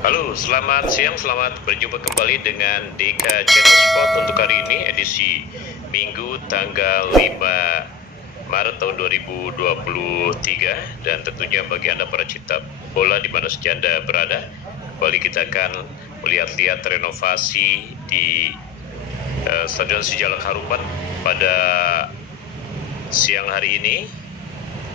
Halo, selamat siang, selamat berjumpa kembali dengan Deka Channel Sport untuk hari ini edisi Minggu tanggal 5 Maret tahun 2023, dan tentunya bagi Anda para cinta bola di mana saja Anda berada, kembali kita akan melihat-lihat renovasi di Stadion Sijalak Harupat pada siang hari ini.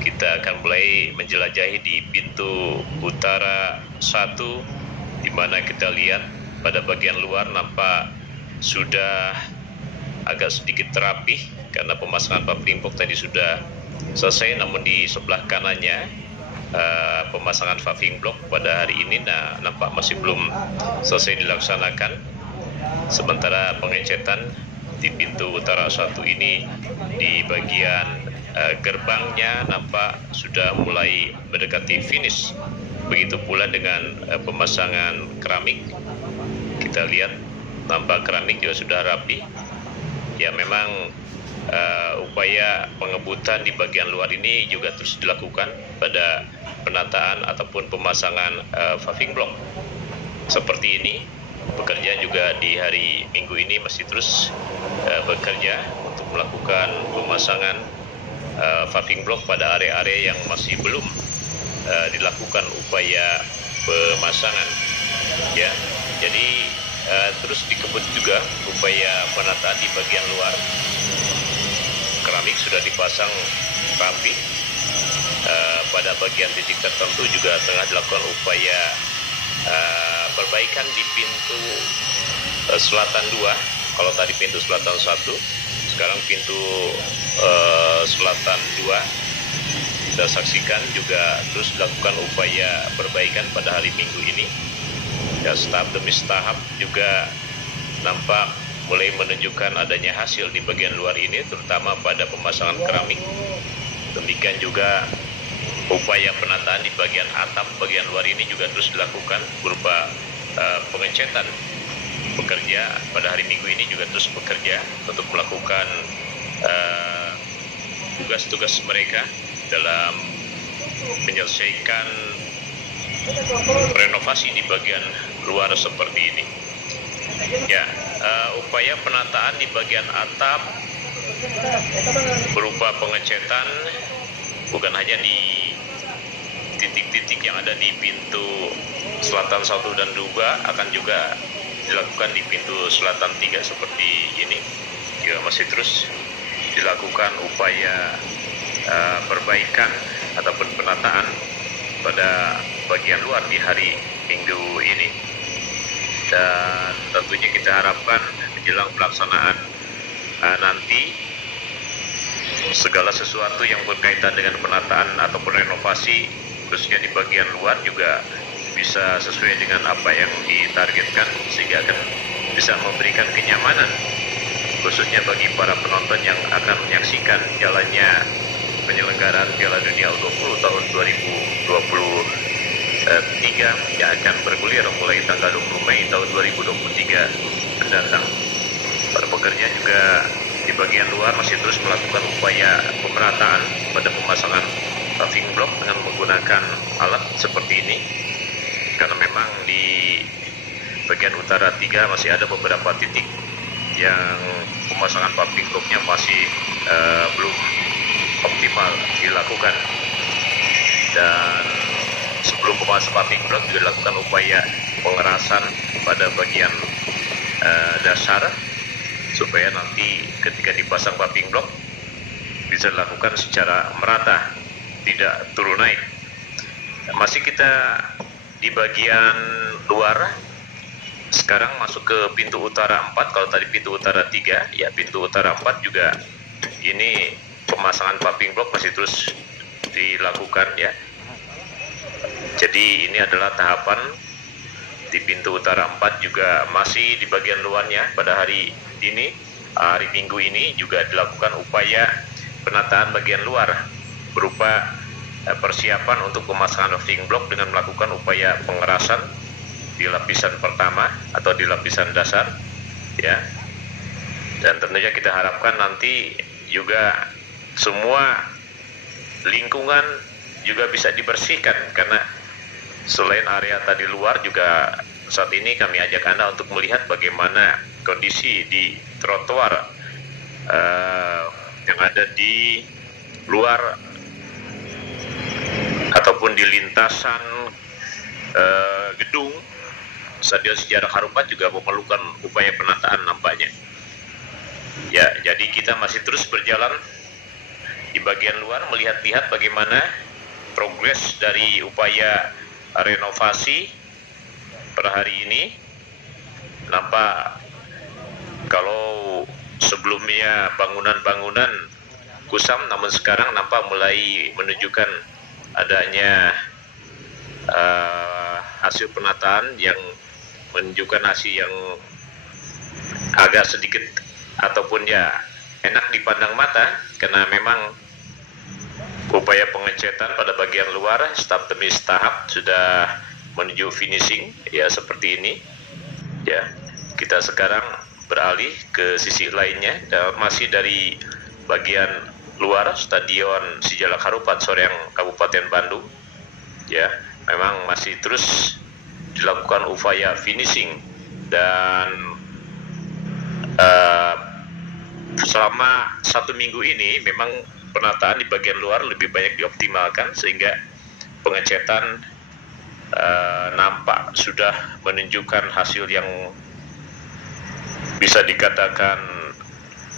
Kita akan mulai menjelajahi di pintu utara 1, di mana kita lihat pada bagian luar nampak sudah agak sedikit terapih karena pemasangan paving block tadi sudah selesai, namun di sebelah kanannya pemasangan paving block pada hari ini nampak masih belum selesai dilaksanakan. Sementara pengecetan di pintu utara 1 ini di bagian gerbangnya nampak sudah mulai mendekati finish. Begitu pula dengan pemasangan keramik. Kita lihat nampak keramik juga sudah rapi. Ya, memang upaya pengebutan di bagian luar ini juga terus dilakukan pada penataan ataupun pemasangan paving block. Seperti ini, pekerja juga di hari Minggu ini masih terus bekerja untuk melakukan pemasangan paving block pada area-area yang masih belum dilakukan upaya pemasangan. Ya, jadi terus dikebut juga upaya penataan di bagian luar. Keramik sudah dipasang rapi. Pada bagian titik tertentu juga tengah dilakukan upaya perbaikan di pintu selatan 2. Kalau tadi pintu selatan 1, sekarang pintu selatan 2 kita saksikan juga terus dilakukan upaya perbaikan pada hari Minggu ini. Ya, tahap demi tahap juga nampak mulai menunjukkan adanya hasil di bagian luar ini, terutama pada pemasangan keramik. Demikian juga upaya penataan di bagian atap bagian luar ini juga terus dilakukan berupa pengecetan. Pekerja pada hari Minggu ini juga terus bekerja untuk melakukan tugas-tugas mereka dalam menyelesaikan renovasi di bagian luar seperti ini. Ya, upaya penataan di bagian atap berupa pengecetan bukan hanya di titik-titik yang ada di pintu selatan 1 dan 2, akan juga dilakukan di pintu selatan 3 seperti ini. Juga masih terus dilakukan upaya perbaikan ataupun penataan pada bagian luar di hari Minggu ini. Dan tentunya kita harapkan menjelang pelaksanaan nanti, segala sesuatu yang berkaitan dengan penataan ataupun renovasi khususnya di bagian luar juga bisa sesuai dengan apa yang ditargetkan, sehingga akan bisa memberikan kenyamanan khususnya bagi para penonton yang akan menyaksikan jalannya penyelenggaraan Piala Dunia U20 tahun 2023 yang akan bergulir mulai tanggal 20 Mei tahun 2023 mendatang. Para pekerja juga di bagian luar masih terus melakukan upaya pemerataan pada pemasangan paving block dengan menggunakan alat seperti ini, karena memang di bagian utara 3 masih ada beberapa titik yang pemasangan paving blocknya masih belum optimal dilakukan. Dan sebelum pemasangan paving block juga dilakukan upaya pengerasan pada bagian dasar supaya nanti ketika dipasang paving block bisa dilakukan secara merata, tidak turun naik. Masih kita di bagian luar, sekarang masuk ke pintu utara 4. Kalau tadi pintu utara 3, ya pintu utara 4 juga ini pemasangan paving block masih terus dilakukan ya. Jadi ini adalah tahapan di pintu utara 4 juga masih di bagian luarnya. Pada hari ini, hari Minggu ini juga dilakukan upaya penataan bagian luar berupa persiapan untuk pemasangan paving block dengan melakukan upaya pengerasan di lapisan pertama atau di lapisan dasar ya. Dan tentunya kita harapkan nanti juga semua lingkungan juga bisa dibersihkan, karena Selain area tadi luar, juga saat ini kami ajak Anda untuk melihat bagaimana kondisi di trotoar yang ada di luar ataupun di lintasan gedung Stadion Sejarah Harupat juga memerlukan upaya penataan nampaknya. Ya, jadi kita masih terus berjalan di bagian luar melihat-lihat bagaimana progres dari upaya renovasi per hari ini. Nampak kalau sebelumnya bangunan-bangunan kusam, namun sekarang nampak mulai menunjukkan adanya hasil penataan yang menunjukkan hasil yang agak sedikit ataupun ya enak dipandang mata, karena memang upaya pengecatan pada bagian luar tahap demi tahap sudah menuju finishing ya, seperti ini ya. Kita sekarang beralih ke sisi lainnya, dan masih dari bagian luar Stadion Sejarah Harupat Soreang Kabupaten Bandung ya. Memang masih terus dilakukan upaya finishing, dan selama 1 minggu ini memang penataan di bagian luar lebih banyak dioptimalkan, sehingga pengecatan nampak sudah menunjukkan hasil yang bisa dikatakan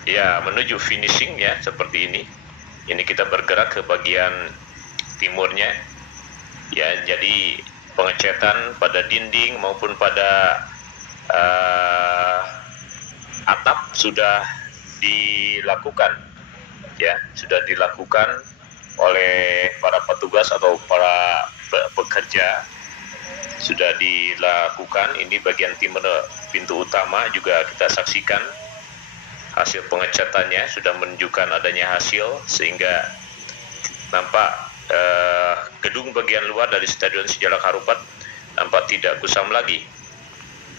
ya menuju finishing ya, seperti ini. Ini kita bergerak ke bagian timurnya ya, jadi pengecatan pada dinding maupun pada atap sudah dilakukan ya, sudah dilakukan oleh para petugas atau para pekerja, sudah dilakukan. Ini bagian timur pintu utama juga kita saksikan hasil pengecatannya sudah menunjukkan adanya hasil, sehingga nampak gedung bagian luar dari Stadion Sejarah Harupat nampak tidak kusam lagi,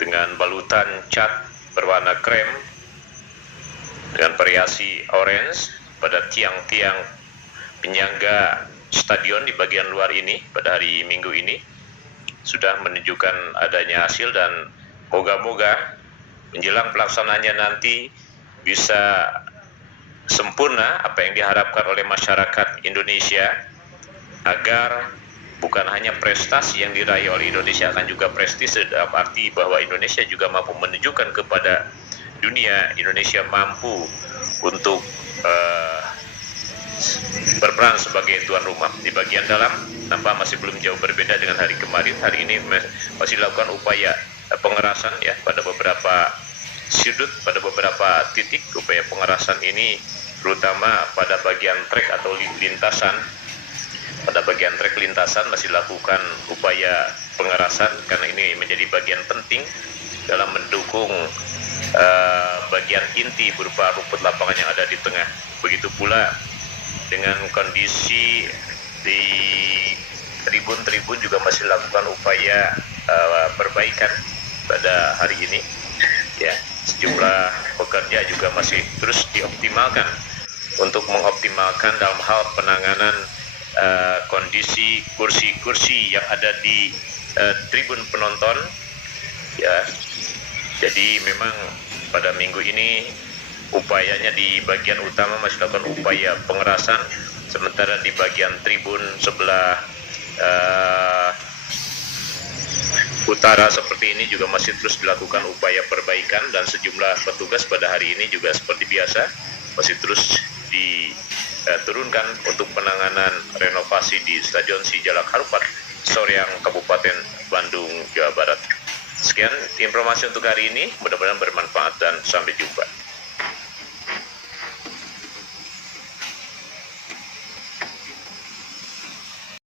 dengan balutan cat berwarna krem dengan variasi orange pada tiang-tiang penyangga stadion di bagian luar ini. Pada hari Minggu ini sudah menunjukkan adanya hasil, dan moga-moga menjelang pelaksanaannya nanti bisa sempurna apa yang diharapkan oleh masyarakat Indonesia, agar bukan hanya prestasi yang diraih oleh Indonesia, akan juga prestise dalam arti bahwa Indonesia juga mampu menunjukkan kepada dunia Indonesia mampu untuk berperan sebagai tuan rumah. Di bagian dalam nampak masih belum jauh berbeda dengan hari kemarin. Hari ini masih dilakukan upaya pengerasan ya pada beberapa sudut, pada beberapa titik. Upaya pengerasan ini terutama pada bagian trek atau lintasan. Pada bagian trek lintasan masih dilakukan upaya pengerasan, karena ini menjadi bagian penting dalam mendukung bagian inti berupa rumput lapangan yang ada di tengah. Begitu pula dengan kondisi di tribun-tribun juga masih dilakukan upaya perbaikan pada hari ini ya. Sejumlah pekerja juga masih terus dioptimalkan untuk mengoptimalkan dalam hal penanganan kondisi kursi-kursi yang ada di tribun penonton ya. Jadi memang pada minggu ini upayanya di bagian utama masih dilakukan upaya pengerasan, sementara di bagian tribun sebelah utara seperti ini juga masih terus dilakukan upaya perbaikan, dan sejumlah petugas pada hari ini juga seperti biasa masih terus diturunkan untuk penanganan renovasi di Stadion Sejarah Harupat Soreang Kabupaten Bandung, Jawa Barat. Sekian informasi untuk hari ini, mudah-mudahan bermanfaat dan sampai jumpa.